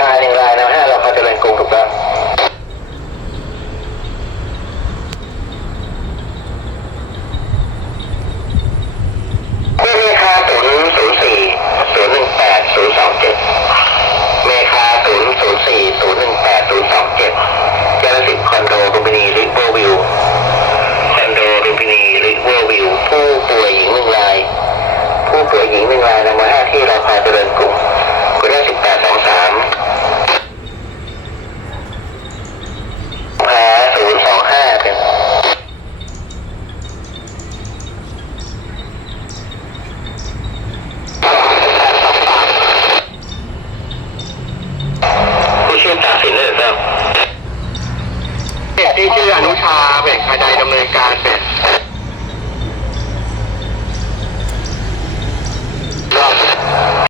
ชายหนึ่งรายนะฮะเราพอเจริญกรุงถูกต้องเมคาศูนย์ศูนย์สี่ศูนย์หนึ่งแปดศูนย์ ภายในดำเนินการเป็น